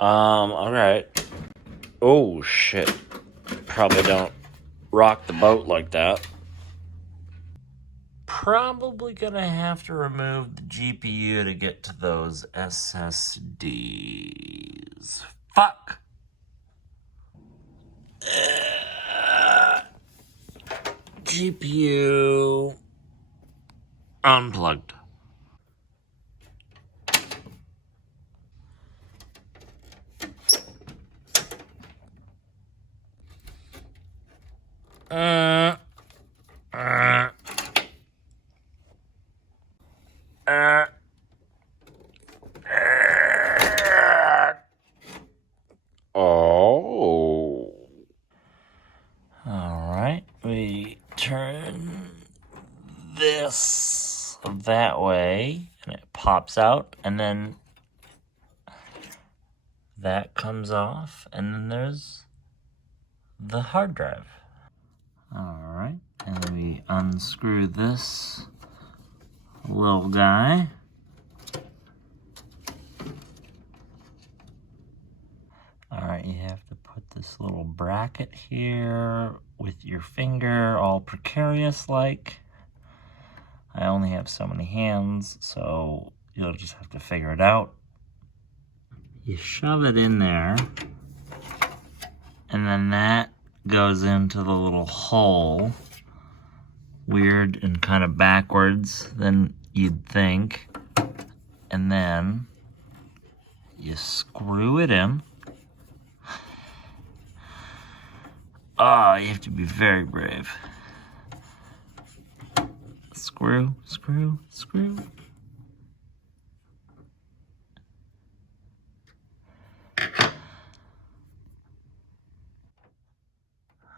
Alright. Oh, shit. Probably don't rock the boat like that. Probably gonna have to remove the GPU to get to those SSDs. Fuck! GPU unplugged. Oh. Alright, we turn this that way, and it pops out, and then that comes off, and then there's the hard drive. Alright, and then we unscrew this little guy. Alright, you have to put this little bracket here with your finger, all precarious-like. I only have so many hands, so you'll just have to figure it out. You shove it in there, and then that goes into the little hole. Weird and kind of backwards than you'd think. And then you screw it in. Oh, you have to be very brave. Screw, screw, screw.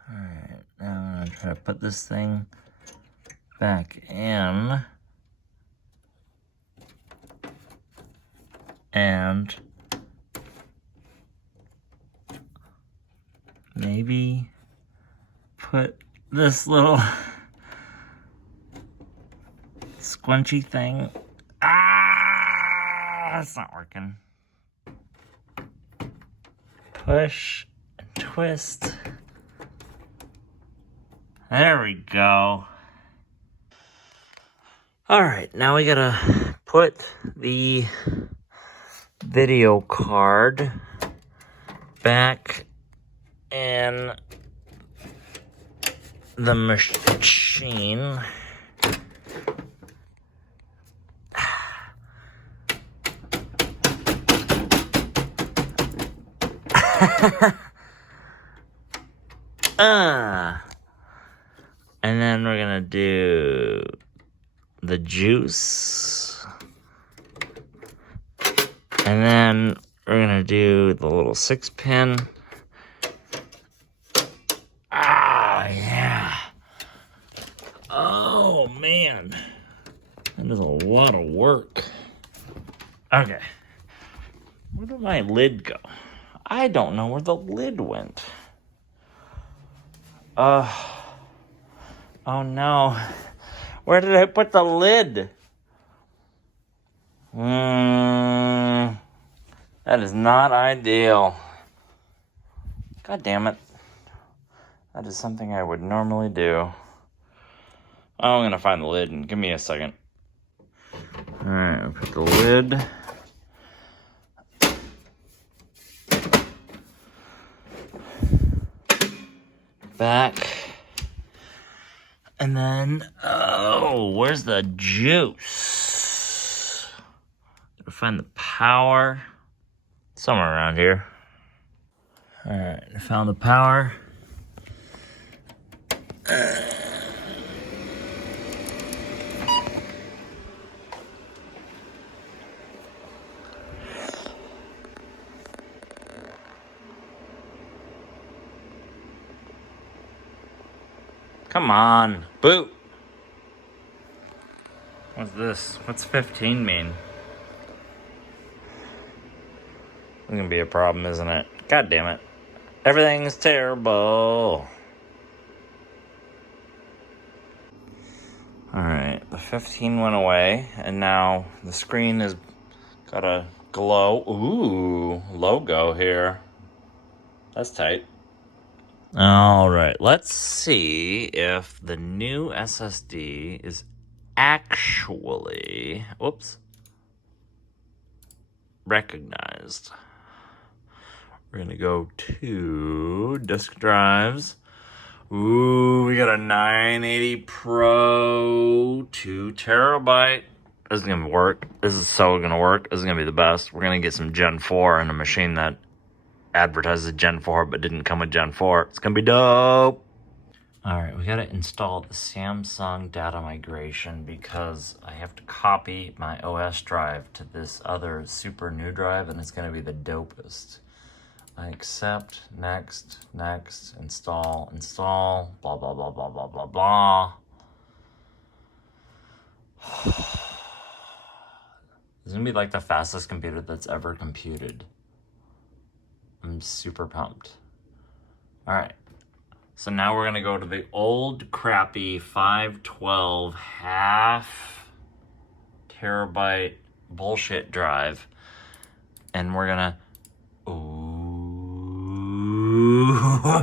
Alright, now I'm gonna try to put this thing back in. And maybe put this little squinchy thing. Ah, it's not working. Push and twist. There we go. All right, now we gotta put the video card back in the machine. And then we're gonna do the juice. And then we're gonna do the little 6-pin. Ah, yeah. Oh, man. That is a lot of work. Okay. Where did my lid go? I don't know where the lid went. Oh no. Where did I put the lid? That is not ideal. God damn it. That is something I would normally do. I'm gonna find the lid and give me a second. Alright, I'll put the lid back. And then, oh, where's the juice? Gotta find the power. Somewhere around here. Alright, I found the power. Come on, boot. What's this? What's 15 mean? It's gonna be a problem, isn't it? God damn it. Everything's terrible. Alright, the 15 went away, and now the screen has got a glow. Ooh, logo here. That's tight. All right, let's see if the new SSD is actually, recognized. We're gonna go to disk drives. Ooh, we got a 980 Pro, 2 terabyte. This is gonna work. This is so gonna work. This is gonna be the best. We're gonna get some Gen 4 in a machine that advertises Gen 4 but didn't come with Gen 4. It's gonna be dope. All right, we gotta install the Samsung data migration because I have to copy my OS drive to this other super new drive, and it's gonna be the dopest. I accept, next, install, blah, blah, blah, blah, blah, blah, blah. This is gonna be like the fastest computer that's ever computed. I'm super pumped. All right, so now we're gonna go to the old crappy 512 half terabyte bullshit drive, and we're gonna,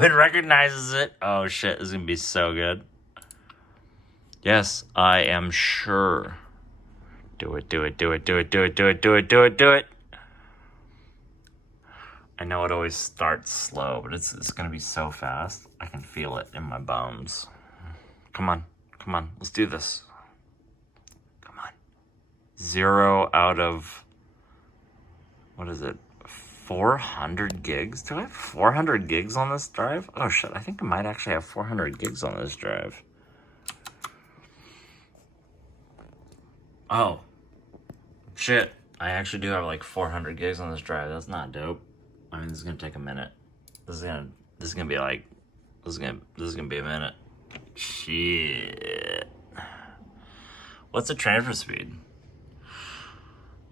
it recognizes it. Oh shit, this is gonna be so good. Yes, I am sure. Do it. I know it always starts slow, but it's gonna be so fast. I can feel it in my bones. Come on, let's do this. Come on. 0 out of, what is it? 400 gigs? Do I have 400 gigs on this drive? Oh shit, I think I might actually have 400 gigs on this drive. Oh. Shit, I actually do have like 400 gigs on this drive. That's not dope. I mean, this is gonna take a minute. This is gonna be like, this is gonna be a minute. Shit. What's the transfer speed?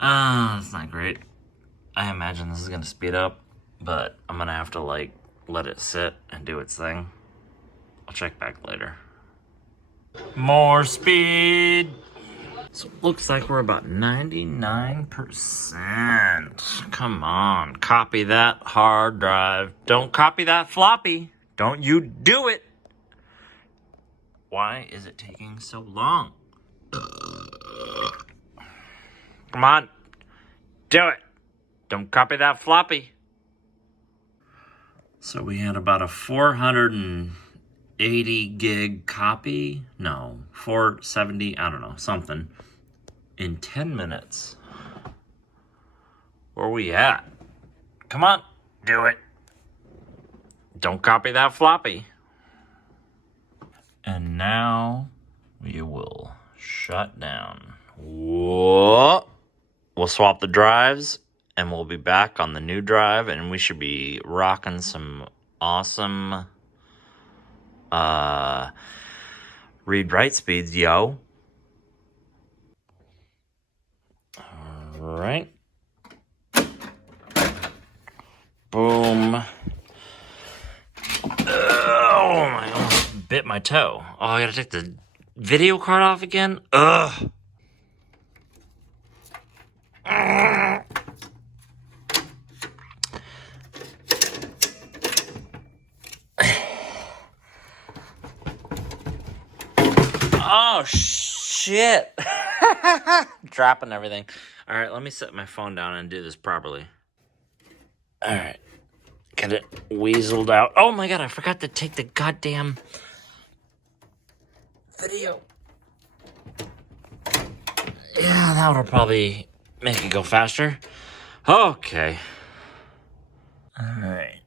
That's not great. I imagine this is gonna speed up, but I'm gonna have to like let it sit and do its thing. I'll check back later. More speed. So it looks like we're about 99%. Come on, copy that hard drive. Don't copy that floppy. Don't you do it. Why is it taking so long? Come on, do it. Don't copy that floppy. So we had about a 480 gig copy. No, 470, I don't know, something. In 10 minutes. Where are we at? Come on, do it. Don't copy that floppy. And now we will shut down. Whoa. We'll swap the drives and we'll be back on the new drive, and we should be rocking some awesome read-write speeds, yo. All right. Boom. Oh, I almost bit my toe. Oh, I gotta take the video card off again? Ugh. Oh, shit. Dropping everything. All right, let me set my phone down and do this properly. All right. Get it weaseled out. Oh my god, I forgot to take the goddamn video. Yeah, that would probably make it go faster. Okay. All right.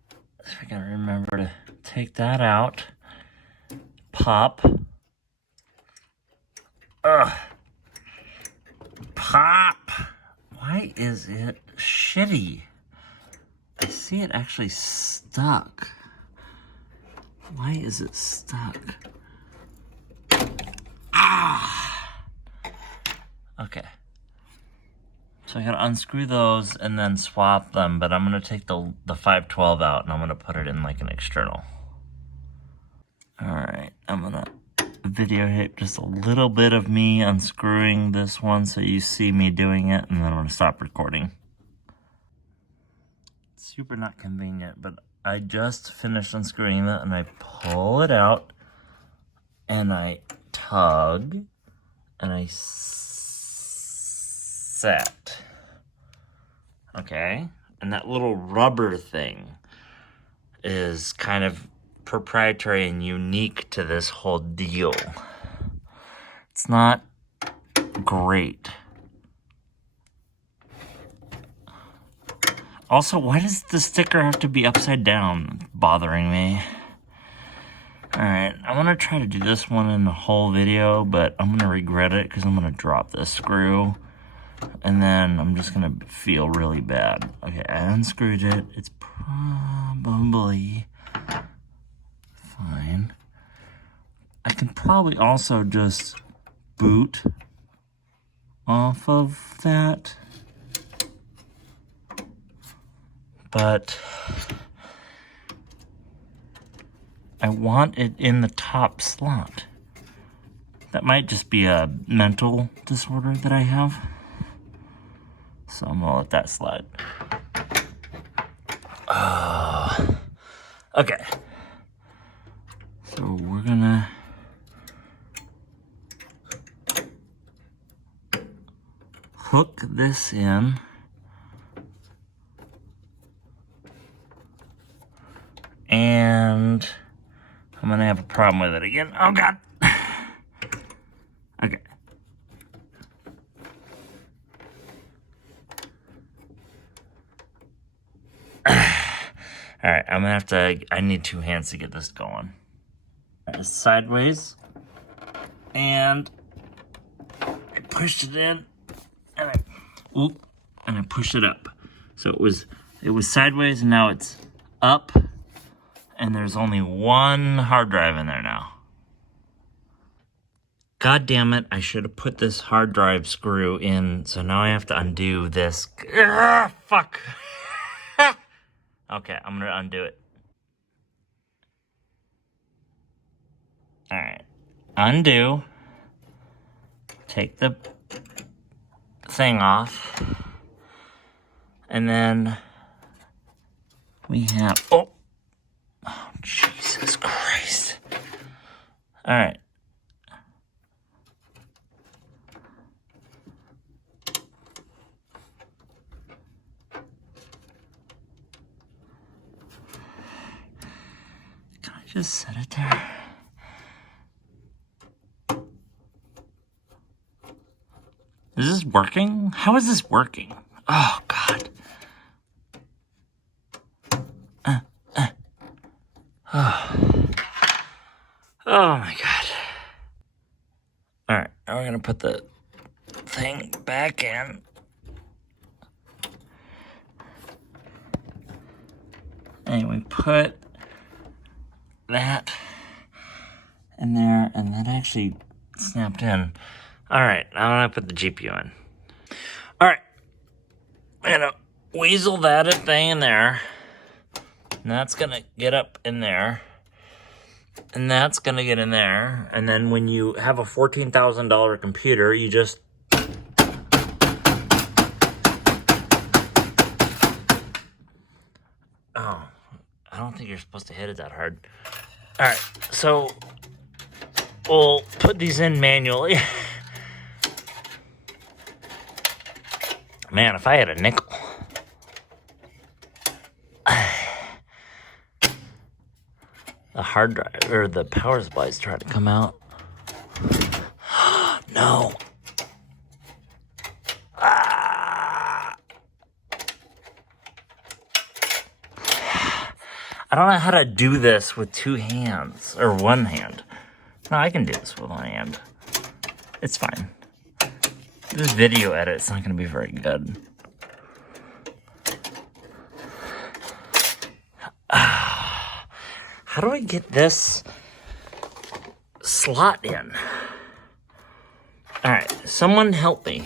So I gotta remember to take that out. Pop. Ugh. Pop. Why is it shitty? I see it actually stuck. Why is it stuck? Ah. Okay. So I gotta unscrew those and then swap them, but I'm gonna take the 512 out and I'm gonna put it in like an external. All right, I'm gonna videotape just a little bit of me unscrewing this one so you see me doing it, and then I'm gonna stop recording. super not convenient, but I just finished unscrewing that, and I pull it out, and I tug, and I set. Okay? And that little rubber thing is kind of proprietary and unique to this whole deal. It's not great. Also, why does the sticker have to be upside down? It's bothering me. Alright, I'm gonna try to do this one in the whole video, but I'm gonna regret it because I'm gonna drop this screw. And then I'm just gonna feel really bad. Okay, I unscrewed it. It's probably fine. I can probably also just boot off of that. But I want it in the top slot. That might just be a mental disorder that I have. So I'm gonna let that slide. Okay. So we're gonna hook this in. And I'm gonna have a problem with it again. Oh God. Okay. All right, I'm gonna have to, I need 2 hands to get this going. It's sideways, and I pushed it in, and I pushed it up. So it was sideways, and now it's up, and there's only 1 hard drive in there now. God damn it, I should have put this hard drive screw in, so now I have to undo this. Fuck. Okay, I'm gonna undo it. Alright. Undo. Take the thing off. And then we have, oh Jesus Christ. Alright. Just set it there. Is this working? How is this working? Oh, God. Oh, my God. All right, now we're going to put the thing back in. And we put that in there, and that actually snapped in. All right, now I'm gonna put the GPU in. All right, I'm gonna weasel that thing in there, and that's gonna get up in there, and that's gonna get in there, and then when you have a $14,000 computer, you just I don't think you're supposed to hit it that hard. All right, so we'll put these in manually. Man, if I had a nickel. The hard drive, or the power supply is trying to come out. No. I don't know how to do this with 2 hands, or 1 hand. No, I can do this with 1 hand. It's fine. This video edit's not gonna be very good. How do I get this slot in? All right, someone help me.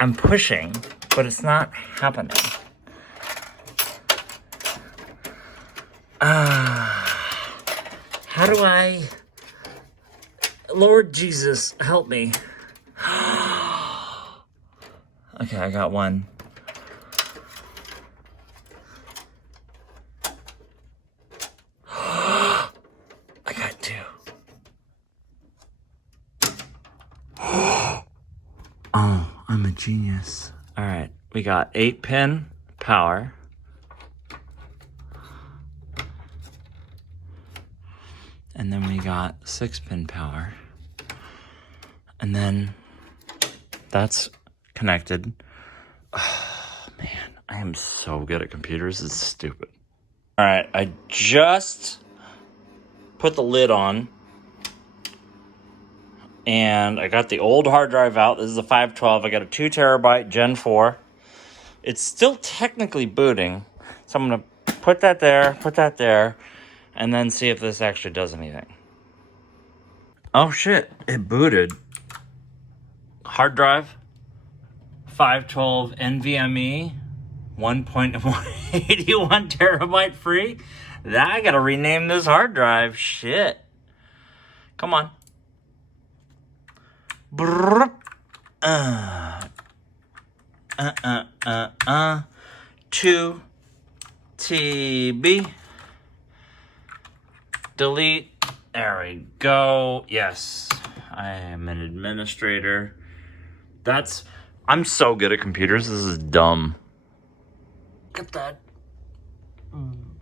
I'm pushing, but it's not happening. How do Wi-Fi. Lord Jesus, help me. Okay, I got one. I got two. Oh, I'm a genius. All right, we got 8-pin power. And then we got 6-pin power. And then that's connected. Oh, man, I am so good at computers. It's stupid. All right, I just put the lid on. And I got the old hard drive out. This is a 512. I got a 2 terabyte Gen 4. It's still technically booting. So I'm going to put that there, and then see if this actually does anything. Oh shit, it booted. Hard drive, 512 NVMe, 1.81 terabyte free. I gotta rename this hard drive. Shit. Come on. 2TB. Delete. There we go. Yes, I am an administrator. I'm so good at computers. This is dumb. Get that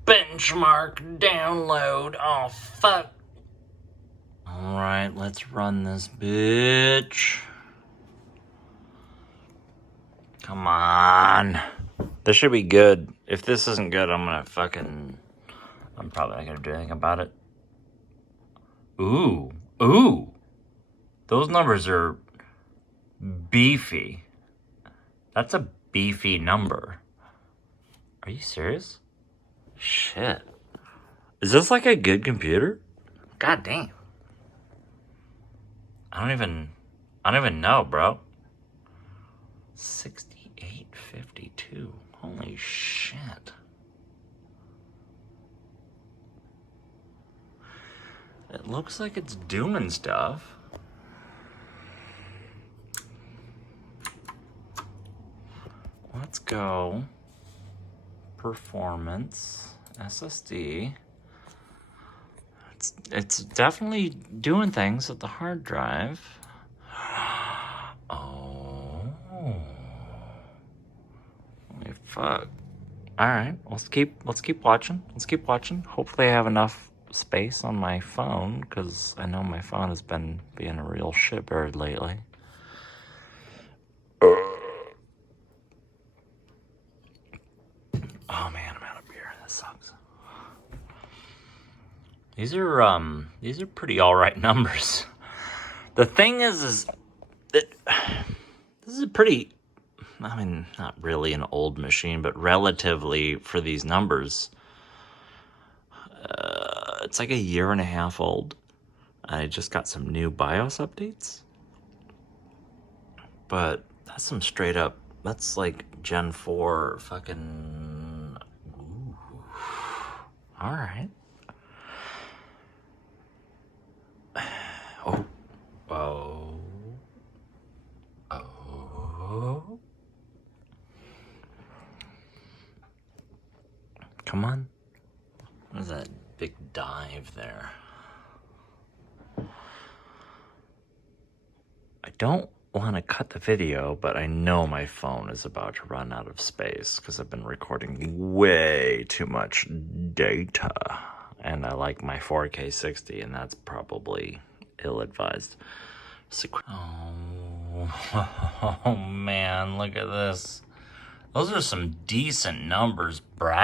benchmark download. Oh, fuck. All right, let's run this bitch. Come on. This should be good. If this isn't good, I'm probably not gonna do anything about it. Ooh. Those numbers are beefy. That's a beefy number. Are you serious? Shit. Is this like a good computer? God damn. I don't even know, bro. 6852. Holy shit. It looks like it's doing stuff. Let's go. Performance. SSD. It's definitely doing things with the hard drive. Oh. Holy fuck. Alright, let's keep watching. Hopefully I have enough space on my phone, because I know my phone has been being a real shitbird lately. Oh man, I'm out of beer. That sucks. These are pretty alright numbers. The thing is that this is a pretty, I mean, not really an old machine, but relatively for these numbers, it's like a 1.5 years old. I just got some new BIOS updates, but that's some straight up, that's like Gen 4 fucking, ooh. All right. Oh. Come on. What is that big dive there? I don't want to cut the video, but I know my phone is about to run out of space because I've been recording way too much data. And I like my 4K 60, and that's probably ill-advised. Oh man, look at this. Those are some decent numbers, brah.